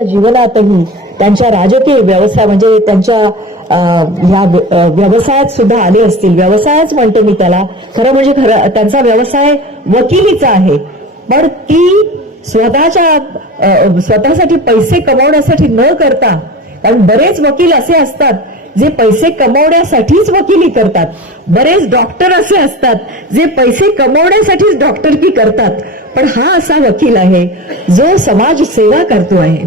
जीवनातही त्यांच्या राजकीय व्यवसाय म्हणजे त्यांच्या ह्या व्यवसायात सुद्धा आले असतील. व्यवसायच म्हणते मी त्याला. खरं म्हणजे खरं त्यांचा व्यवसाय वकिलीचा आहे. पण ती स्वतःच्या स्वतःसाठी पैसे कमवण्यासाठी न करता कारण बरेच वकील असे असतात जे पैसे कमवण्यासाठीच वकिली करतात. बरेच डॉक्टर असे असतात जे पैसे कमवण्यासाठीच डॉक्टरकी करतात. पण हा असा वकील आहे जो समाज सेवा करतो आहे.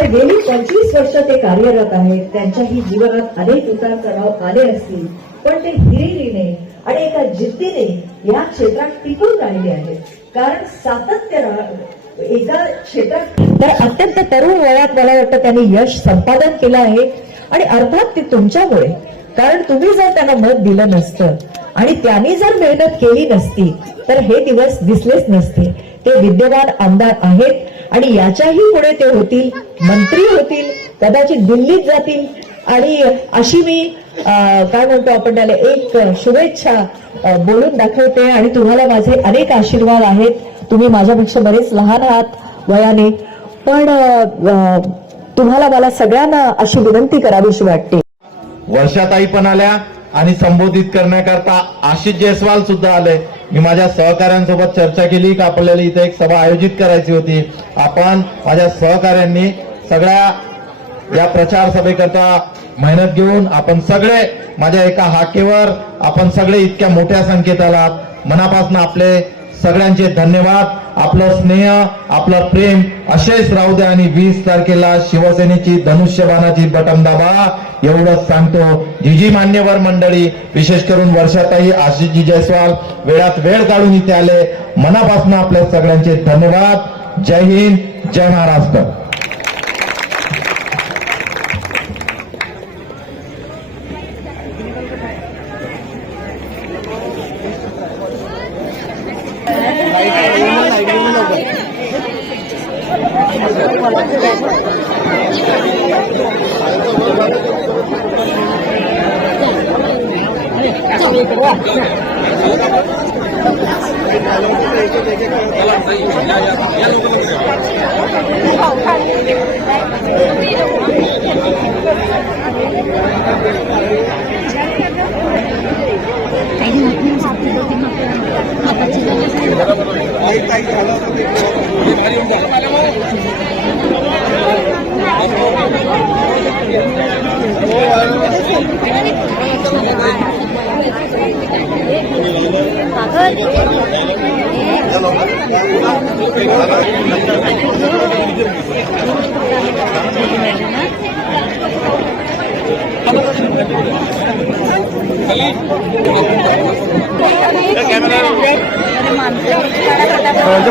तर गेली पंचवीस वर्ष ते कार्यरत आहेत. त्यांच्याही जीवनात अनेक उतार चढाव आले असतील पण ते हिरिरीने आणि एका जिद्दीने या क्षेत्रात टिकून राहिले आहेत. कारण सातत्य एका क्षेत्रात तर अत्यंत तरुण वयात मला वाटतं त्यांनी यश संपादन केलं आहे. आणि अर्थात ते तुमच्यामुळे. कारण तुम्ही जर त्यांना मत दिलं नसतं आणि त्यांनी जर मेहनत केली नसती तर हे दिवस दिसलेच नसते. ते विद्यमान आमदार आहेत. आणि याच्याही पुढे ते होतील मंत्री होतील कदाचित दिल्लीत जातील. आणि अशी मी काय म्हणतो आपण त्याला एक शुभेच्छा बोलून दाखवते. आणि तुम्हाला माझे अनेक आशीर्वाद आहेत. तुम्ही माझ्यापेक्षा बरेच लहान आहात वयाने. पण तुम्हाला मला सगळ्यांना अशी विनंती करावीशी वाटते. वर्षाताई पण आल्या आणि संबोधित करण्याकरता आशिष जयस्वाल सुद्धा आले. मी माझ्या सहकाऱ्यांसोबत चर्चा केली की आपल्याला इथे एक सभा आयोजित करायची होती. आपण माझ्या सहकाऱ्यांनी सगळ्या या प्रचार सभेकरता मेहनत घेऊन आपण सगळे माझ्या एका हाकेवर आपण सगळे इतक्या मोठ्या संख्येत आलात मनापासून आपले सगळ्यांचे धन्यवाद. आपलं स्नेह आपलं प्रेम असेच राहू द्या आणि वीस तारखेला शिवसेनेची धनुष्यबाणाची बटन दाबा एवढंच सांगतो. जिजी मान्यवर मंडळी विशेष करून वर्षाताई आशिषजी जयस्वाल वेळात वेळ काढून इथे आले. मनापासून आपल्या सगळ्यांचे धन्यवाद. जय हिंद जय महाराष्ट्र. 嗯好的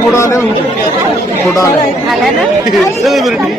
फोटो आले फोटो आले आला ना सेलिब्रिटी